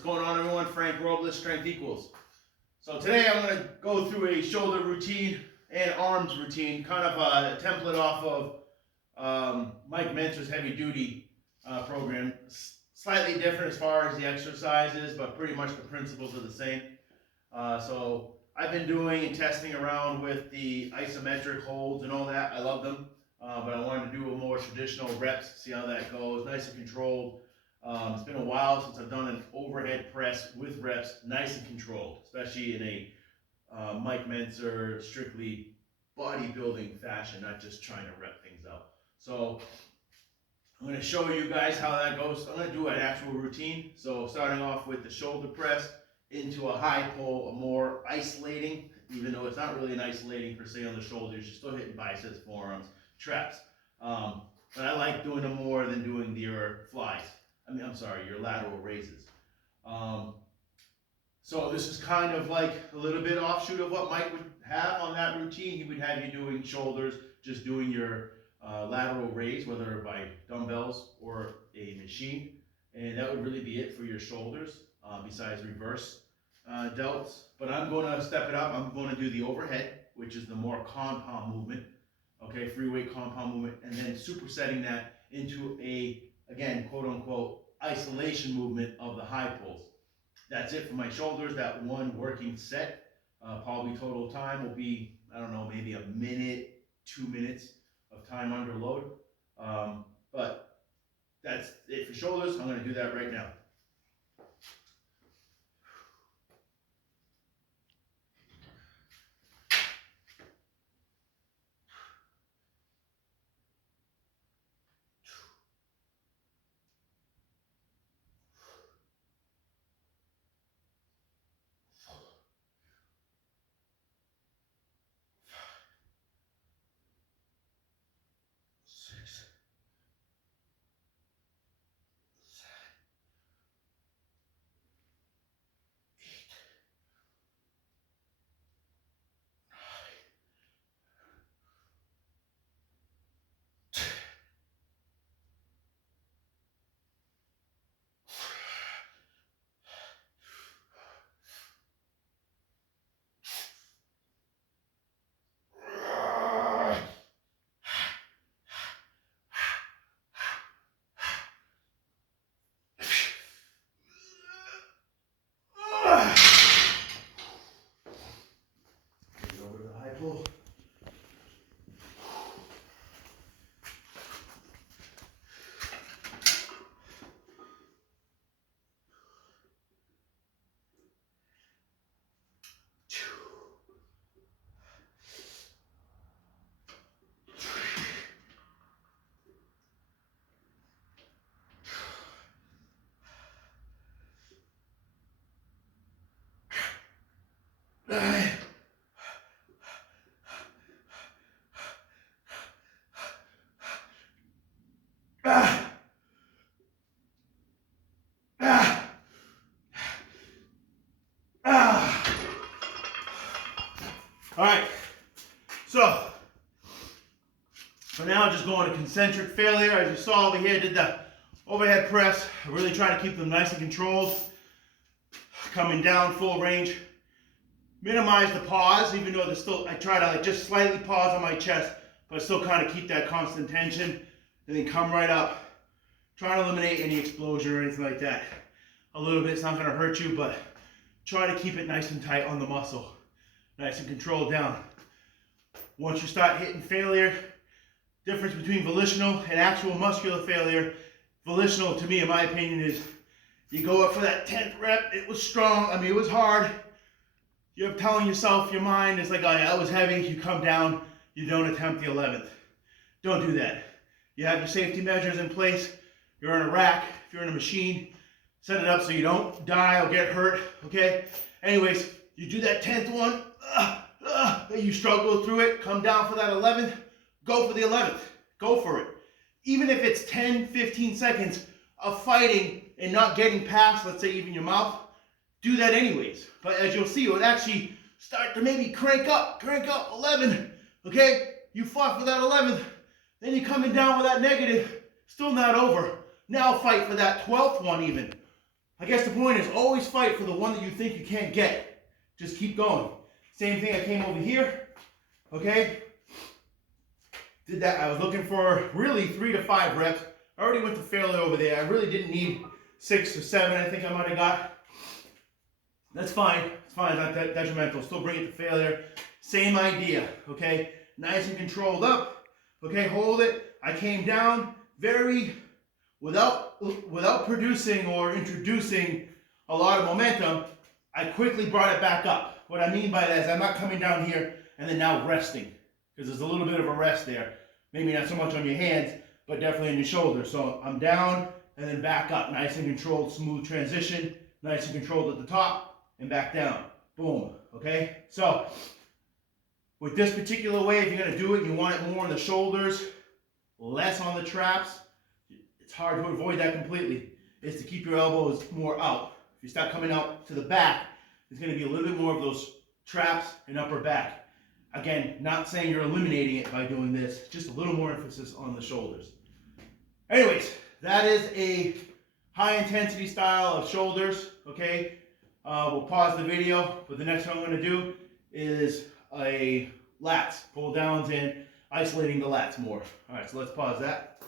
What's going on, everyone? Frank Robles, Strength Equals. So today I'm going to go through a shoulder routine and arms routine, kind of a template off of Mike Mentzer's heavy duty program. Slightly different as far as the exercises, but pretty much the principles are the same. So I've been doing and testing around with the isometric holds and all that. I love them, but I wanted to do a more traditional reps, see how that goes, nice and controlled. It's been a while since I've done an overhead press with reps, nice and controlled, especially in a Mike Mentzer strictly bodybuilding fashion, not just trying to rep things out. So I'm going to show you guys how that goes. I'm going to do an actual routine. So starting off with the shoulder press into a high pull, a more isolating, even though it's not really an isolating per se on the shoulders, you're still hitting biceps, forearms, traps. But I like doing them more than doing your flies. Your lateral raises. So this is kind of like a little bit offshoot of what Mike would have on that routine. He would have you doing shoulders, just doing your lateral raise, whether by dumbbells or a machine. And that would really be it for your shoulders, besides reverse delts. But I'm going to step it up. I'm going to do the overhead, which is the more compound movement. Okay, free weight compound movement. And then supersetting that into a, again, quote unquote, isolation movement of the high pulls. That's it for my shoulders, that one working set. Probably total time will be, I don't know, maybe a minute, 2 minutes of time under load. But that's it for shoulders. I'm going to do that right now. Over to the high pull. All right, so for now, just going to concentric failure. As you saw over here, did the overhead press. I really try to keep them nice and controlled. Coming down full range. Minimize the pause, even though there's still, I try to like just slightly pause on my chest, but still kind of keep that constant tension. And then come right up. Try to eliminate any explosion or anything like that. A little bit's not gonna hurt you, but try to keep it nice and tight on the muscle. Nice and controlled down. Once you start hitting failure, difference between volitional and actual muscular failure. Volitional, to me, in my opinion, is you go up for that 10th rep, it was strong, I mean, it was hard. You're telling yourself, your mind is like, oh yeah, that was heavy, you come down, you don't attempt the 11th. Don't do that. You have your safety measures in place. You're in a rack, if you're in a machine, set it up so you don't die or get hurt, okay? Anyways, you do that 10th one, you struggle through it, come down for that 11th, go for the 11th, go for it. Even if it's 10, 15 seconds of fighting and not getting past, let's say even your mouth, do that anyways. But as you'll see, it would actually start to maybe crank up, 11, okay? You fought for that 11th, then you're coming down with that negative, still not over. Now fight for that 12th one even. I guess the point is always fight for the one that you think you can't get. Just keep going. Same thing, I came over here, okay? Did that, I was looking for really 3 to 5 reps. I already went to failure over there. I really didn't need 6 or 7, I think I might have got. That's fine, it's fine, it's not that detrimental. Still bring it to failure. Same idea, okay? Nice and controlled up, okay, hold it. I came down very, without producing or introducing a lot of momentum, I quickly brought it back up. What I mean by that is I'm not coming down here and then now resting, because there's a little bit of a rest there. Maybe not so much on your hands, but definitely on your shoulders. So I'm down and then back up. Nice and controlled, smooth transition. Nice and controlled at the top and back down. Boom, okay? So with this particular way, if you're gonna do it, you want it more on the shoulders, less on the traps. It's hard to avoid that completely, is to keep your elbows more out. If you start coming out to the back, there's going to be a little bit more of those traps and upper back. Again, not saying you're eliminating it by doing this, just a little more emphasis on the shoulders. Anyways, that is a high intensity style of shoulders, okay? We'll pause the video, but the next one I'm going to do is a lats, pull downs and isolating the lats more. All right, so let's pause that.